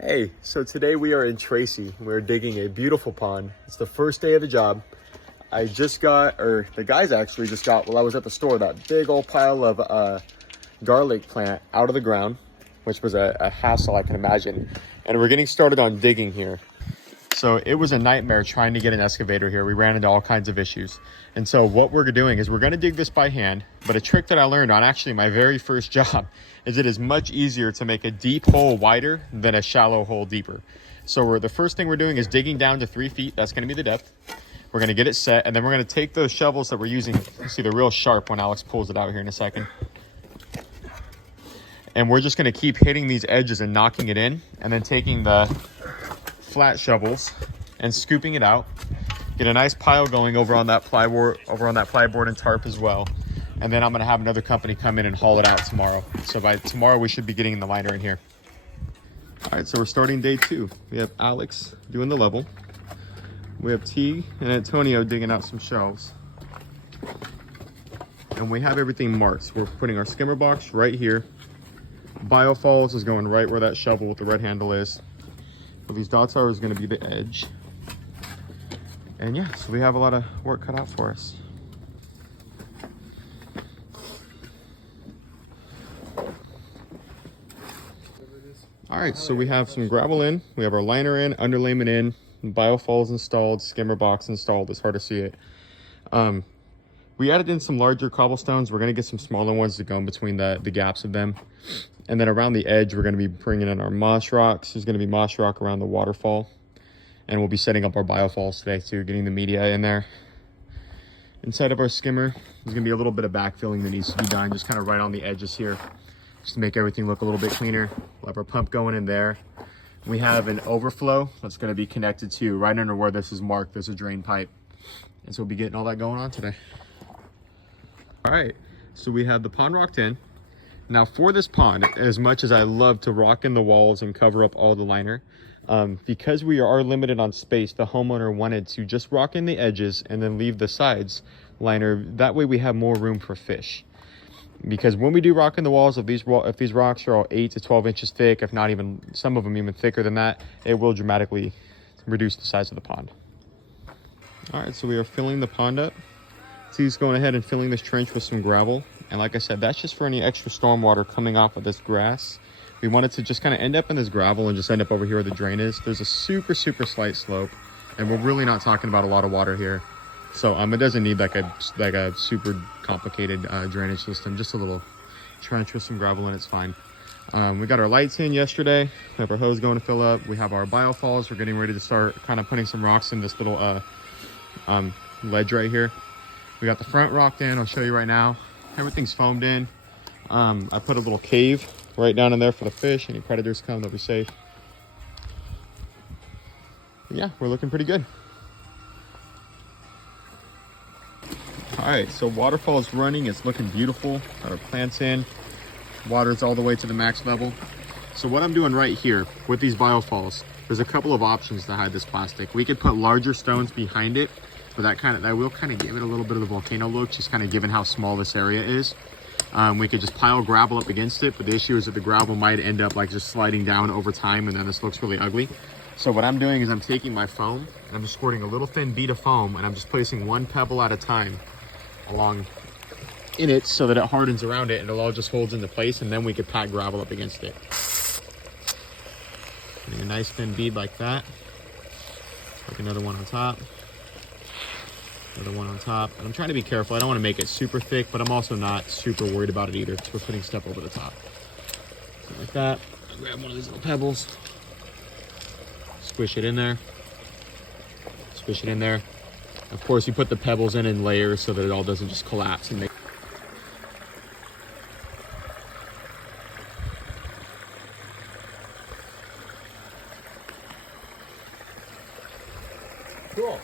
Hey, so today we are in Tracy. We're digging a beautiful pond. It's the first day of the job. I just got, or the guys actually just got, while I was at the store, that big old pile of garlic plant out of the ground, which was a hassle I can imagine. And we're getting started on digging here. So it was a nightmare trying to get an excavator here. We ran into all kinds of issues. And so what we're doing is we're gonna dig this by hand, but a trick that I learned on actually my very first job is it is much easier to make a deep hole wider than a shallow hole deeper. So the first thing we're doing is digging down to 3 feet. That's gonna be the depth. We're gonna get it set, and then we're gonna take those shovels that we're using. You see they're real sharp when Alex pulls it out here in a second. And we're just gonna keep hitting these edges and knocking it in, and then taking the flat shovels and scooping it out. Get a nice pile going over on that plyboard and tarp as well. And then I'm gonna have another company come in and haul it out tomorrow. So by tomorrow we should be getting the liner in here. All right, so we're starting day 2. We have Alex doing the level. We have T and Antonio digging out some shelves. And we have everything marked. We're putting our skimmer box right here. Biofalls is going right where that shovel with the red handle is. Where these dots are is going to be the edge. And yeah, so we have a lot of work cut out for us. All right, so we have some gravel in, we have our liner in, underlayment in, biofalls installed, skimmer box installed. It's hard to see it. We added in some larger cobblestones. We're going to get some smaller ones to go in between the gaps of them. And then around the edge, we're going to be bringing in our moss rocks. There's going to be moss rock around the waterfall. And we'll be setting up our biofalls today too, getting the media in there. Inside of our skimmer, there's going to be a little bit of backfilling that needs to be done, just kind of right on the edges here, just to make everything look a little bit cleaner. We'll have our pump going in there. We have an overflow that's going to be connected to, right under where this is marked, there's a drain pipe. And so we'll be getting all that going on today. All right, so we have the pond rocked in. Now for this pond, as much as I love to rock in the walls and cover up all the liner, because we are limited on space, the homeowner wanted to just rock in the edges and then leave the sides liner. That way we have more room for fish. Because when we do rock in the walls, if these rocks are all 8 to 12 inches thick, if not even, some of them even thicker than that, it will dramatically reduce the size of the pond. All right, so we are filling the pond up. So he's going ahead and filling this trench with some gravel. And like I said, that's just for any extra storm water coming off of this grass. We want it to just kind of end up in this gravel and just end up over here where the drain is. There's a super slight slope, and we're really not talking about a lot of water here. So it doesn't need like a super complicated drainage system, just a little trench with some gravel, and it's fine. We got our lights in yesterday. We have our hose going to fill up. We have our biofalls. We're getting ready to start kind of putting some rocks in this little ledge right here. We got the front rocked in. I'll show you right now. Everything's foamed in. I put a little cave right down in there for the fish. Any predators come, they'll be safe. But yeah, we're looking pretty good. All right, so waterfall is running. It's looking beautiful. Got our plants in. Water's all the way to the max level. So what I'm doing right here with these biofalls, there's a couple of options to hide this plastic. We could put larger stones behind it, but that will kind of give it a little bit of the volcano look, just kind of given how small this area is. We could just pile gravel up against it, but the issue is that the gravel might end up like just sliding down over time, and then this looks really ugly. So what I'm doing is I'm taking my foam and I'm just squirting a little thin bead of foam, and I'm just placing one pebble at a time along in it so that it hardens around it and it all just holds into place, and then we could pack gravel up against it. Getting a nice thin bead like that. Like another one on top. Another one on top. And I'm trying to be careful. I don't want to make it super thick, but I'm also not super worried about it either, because we're putting stuff over the top. Something like that. I'll grab one of these little pebbles. Squish it in there. Squish it in there. Of course, you put the pebbles in layers so that it all doesn't just collapse and make. Cool.